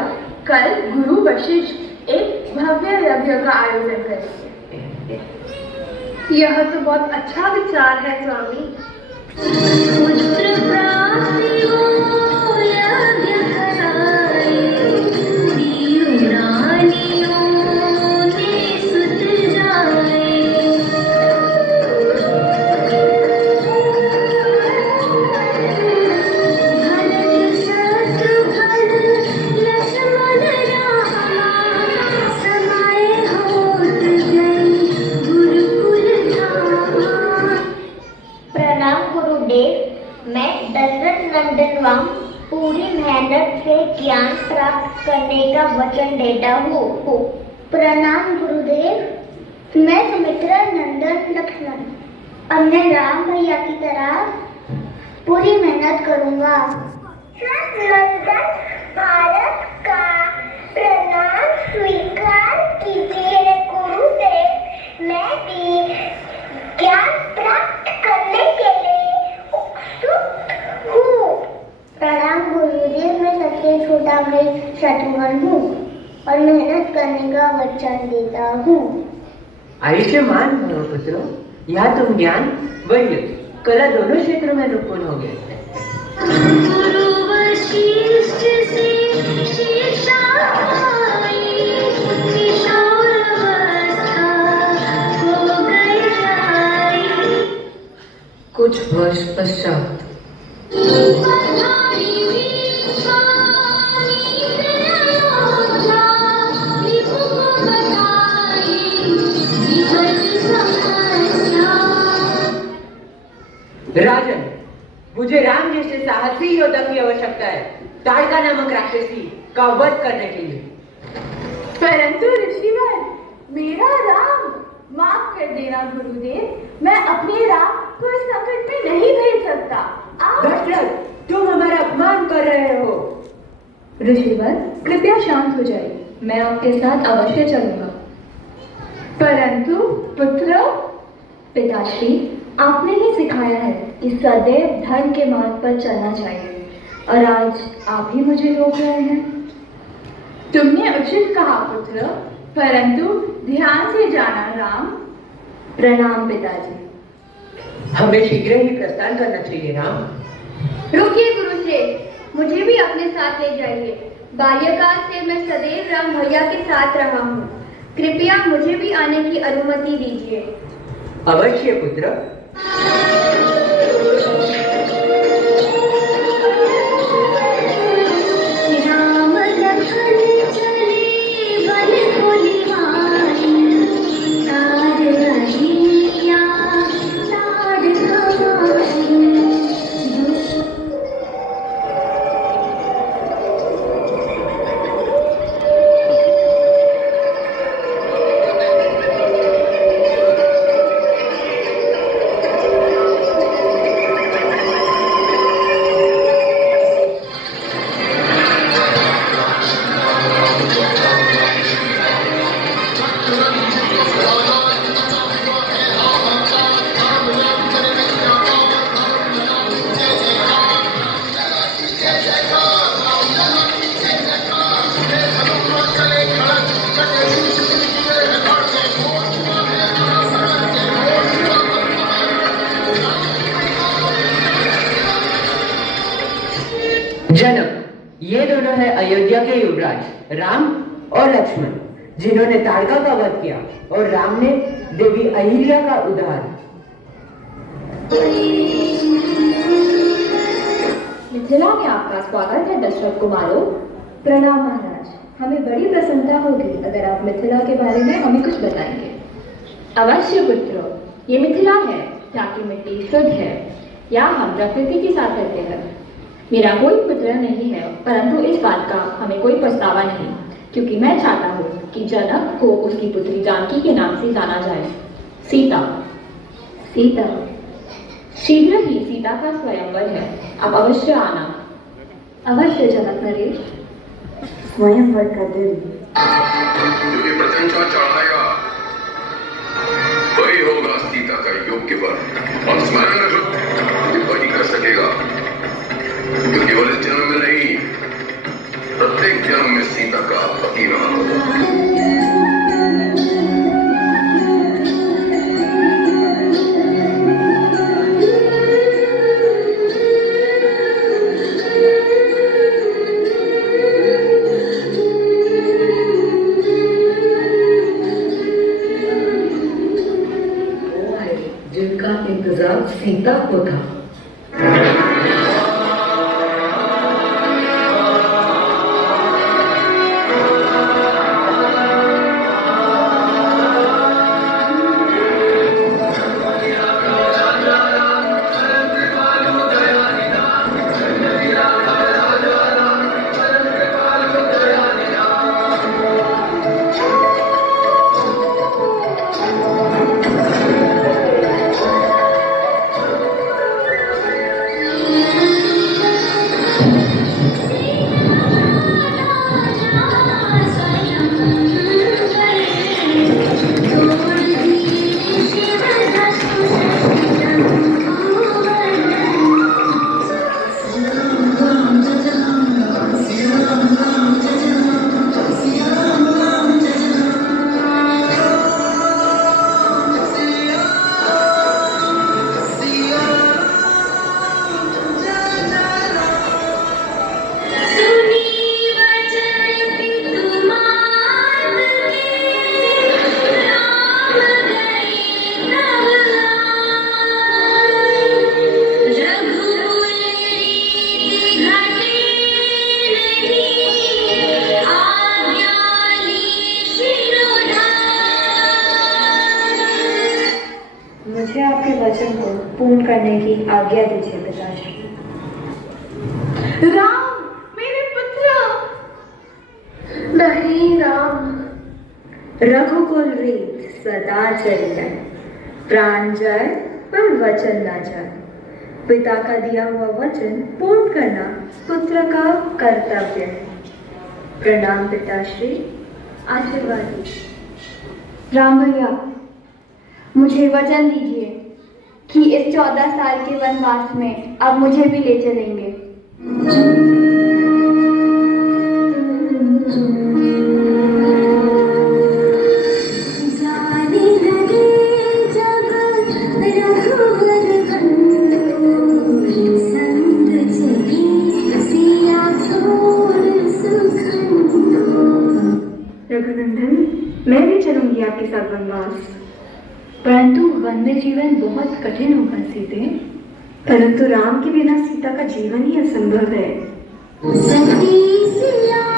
रहेगा। कल गुरु वशिष्ठ एक भव्य यज्ञ का आयोजन करेंगे। यह तो बहुत अच्छा विचार है स्वामी। मैं दशरथ नंदन वाम पूरी मेहनत से ज्ञान प्राप्त करने का वचन देता हूँ। प्रणाम गुरुदेव। मैं सुमित्रा नंदन लक्ष्मण और मैं राम भैया की तरह पूरी मेहनत करूँगा। नंदन भारत का प्रणाम स्वीकार कीजिए गुरुदेव। मैं भी ज्ञान प्राप्त करने के लिए प्रणाम गुरुदेव। मैं सबसे छोटा भाई शत्रुघ्न हूँ और मेहनत करने का वचन देता हूँ। आयुष्मान भव पुत्रों, यहाँ तुम ज्ञान व युद्ध कला दोनों क्षेत्रों में निपुण हो गए। कुछ वर्ष पश्चात राजन, मुझे राम जैसे साहसी योद्धा की आवश्यकता है ताड़का नामक राक्षसी का वध करने के लिए। परंतु ऋषिवर, मेरा राम, माफ कर देना गुरुदेव, मैं अपने राम को इस संकट में नहीं भेज सकता। दशरथ, तुम हमारा अपमान कर रहे हो। ऋषिवर, कृपया शांत हो जाइए, मैं आपके साथ अवश्य चलूंगा। परंतु पुत्र, पिताश्री, आपने ही सिखाया है कि सदैव धर्म के मार्ग पर चलना चाहिए और आज आप ही मुझे रोक रहे हैं। तुमने उचित कहा पुत्र, परंतु ध्यान से जाना राम। प्रणाम पिताजी। हमें शीघ्र ही प्रस्थान करना चाहिए राम। रुकिए गुरुश्रेष्ठ, मुझे भी अपने साथ ले जाइए। बाल्यकाल से मैं सदैव राम भैया के साथ रहा हूँ। कृपया मुझे भी आने की अनुमति दीजिए। अवश्य पुत्र। जनक, ये दोनों है अयोध्या के युवराज राम और लक्ष्मण, जिन्होंने ताड़का का वध किया और राम ने देवी अहिल्या का उद्धार। मिथिला में आपका स्वागत है दशरथ कुमारों। प्रणाम महाराज, हमें बड़ी प्रसन्नता होगी अगर आप मिथिला के बारे में हमें कुछ बताएंगे। अवश्य पुत्रों, ये मिथिला है, यहाँ की मिट्टी शुद्ध है, यहाँ हम प्रकृति के साथ रहते हैं। मेरा कोई पुत्र नहीं है, परंतु इस बात का हमें कोई पछतावा नहीं, क्योंकि मैं चाहता हूँ कि जनक को उसकी पुत्री जानकी के नाम से जाना जाए। सीता। सीता, शीघ्र ही सीता का स्वयंवर है, आप अवश्य आना। अवश्य जनक नरेश। स्वयंवर का दिन क्योंकि प्रशंसा चढ़ाएगा वही होगा सीता का योग्य वर। और स्मरण रखो, वही कर सकेगा, क्योंकि केवल इस जन्म में नहीं, प्रत्येक जन्म में सीता को था। मुझे आपके वचन को पूर्ण करने की आज्ञा दीजिए पिताश्री। राम, मेरे पुत्र। नहीं राम, रघुकुल रीत सदा चली है, प्राण जाए पर वचन ना जाए। पिता का दिया हुआ वचन पूर्ण करना पुत्र का कर्तव्य है। प्रणाम पिताश्री, आशीर्वाद दीजिए। राम भैया, मुझे वचन दीजिए कि इस 14 साल के वनवास में अब मुझे भी ले चलेंगे। रघुनंदन, मैं भी चलूंगी आपके साथ वनवास। परंतु वन में जीवन बहुत कठिन होगा सीते। परंतु राम के बिना सीता का जीवन ही असंभव है। सती सिया